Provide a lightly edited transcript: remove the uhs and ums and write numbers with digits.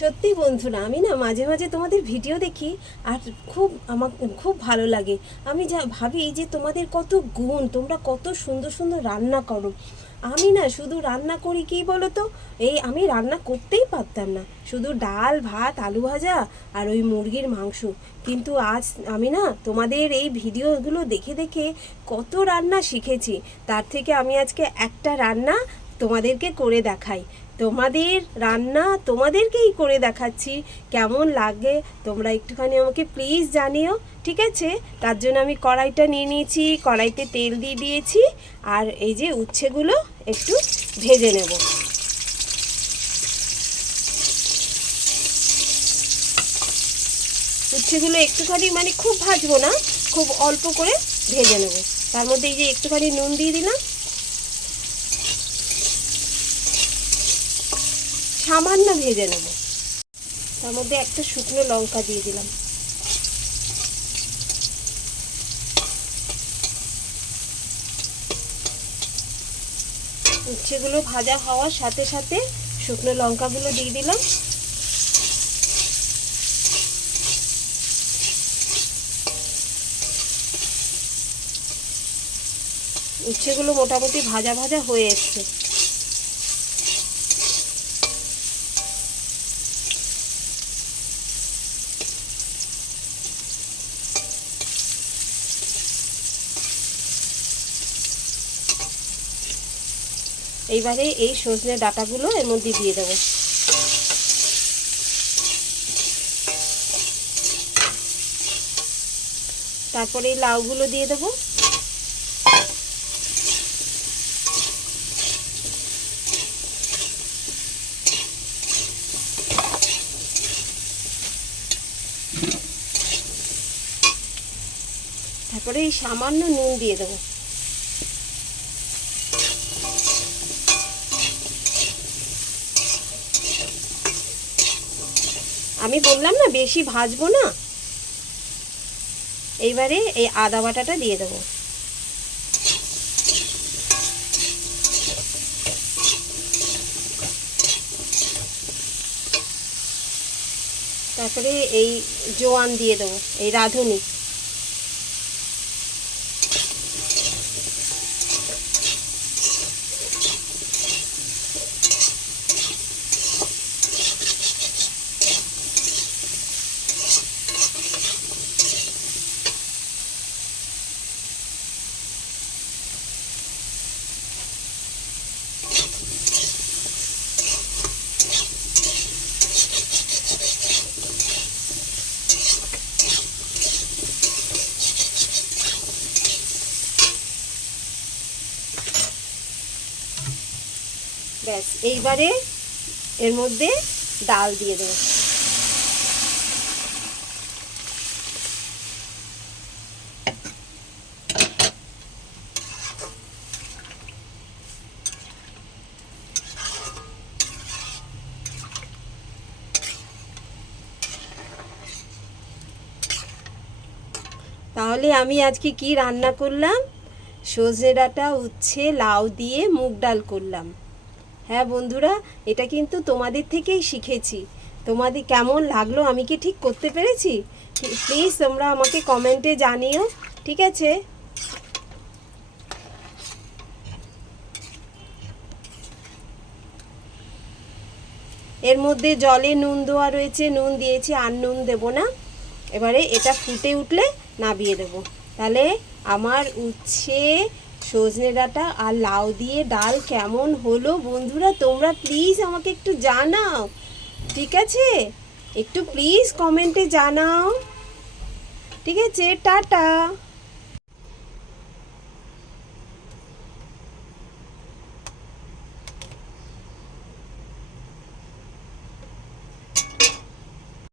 সত্যি বন্ধুরা, আমি না মাঝে মাঝে তোমাদের ভিডিও দেখি আর আমার খুব ভালো লাগে। আমি যা ভাবি যে তোমাদের কত গুণ, তোমরা কত সুন্দর সুন্দর রান্না করো। আমি না শুধু রান্না করি কি বলো তো, আমি রান্না করতেই পারতাম না, শুধু ডাল ভাত আলু ভাজা আর ওই মুরগির মাংস। কিন্তু আজ আমি না তোমাদের এই ভিডিওগুলো দেখে দেখে কত রান্না শিখেছি। তার থেকে আমি আজকে একটা রান্না তোমাদেরকে করে দেখাই। তোমাদের রান্না তোমাদেরকেই করে দেখাচ্ছি, কেমন লাগে তোমরা একটুখানি আমাকে প্লিজ জানিও, ঠিক আছে? তার জন্য আমি কড়াইটা নিয়ে নিয়েছি, কড়াইতে তেল দিয়ে দিয়েছি, আর এই যে উচ্ছেগুলো একটু ভেজে নেব। উচ্ছেগুলো একটুখানি মানে খুব ভাজবো না, খুব অল্প করে ভেজে নেব। তার মধ্যে এই যে একটুখানি নুন দিয়ে দিলাম, সামান্য ভেজে নেব। তার মধ্যে একটা শুকনো লঙ্কা দিয়ে দিলাম। উচ্ছেগুলো ভাজা হওয়ার সাথে সাথে শুকনো লঙ্কাগুলো দিয়ে দিলাম। উচ্ছেগুলো মোটামুটি ভাজা ভাজা হয়ে এসছে। এইবারে এই সজনে ডাঁটাগুলো এর মধ্যে দিয়ে দেবো। তারপরে এই লাউগুলো দিয়ে দেবো। তারপরে এই সামান্য নুন দিয়ে দেবো। আমি বললাম না বেশি ভাজবো না। এইবারে এই আদা বাটাটা দিয়ে দেবো। তারপরে এই জোয়ান দিয়ে দেবো, এই রাঁধুনি। ব্যাস, এইবারে এর মধ্যে ডাল দিয়ে দেবো। তাহলে আমি আজকে কি রান্না করলাম? সজনে ডাঁটা উচ্ছে লাউ দিয়ে মুগ ডাল করলাম। হ্যাঁ বন্ধুরা, এটা কিন্তু তোমাদের থেকেই শিখেছি। তোমাদের কেমন লাগলো, আমি কি ঠিক করতে পেরেছি? প্লিজ তোমরা আমাকে কমেন্টে জানিও, ঠিক আছে? এর মধ্যে জলে নুন দেওয়া রয়েছে, নুন দিয়েছি, আর নুন দেবো না। এবারে এটা ফুটে উঠলে নামিয়ে দেবো। তাহলে আমার উচ্ছে সজনে ডাঁটা আর লাউ দিয়ে ডাল কেমন হলো বন্ধুরা, তোমরা প্লিজ আমাকে একটু জানাও, ঠিক আছে? একটু প্লিজ কমেন্টে জানাও, ঠিক আছে? টাটা।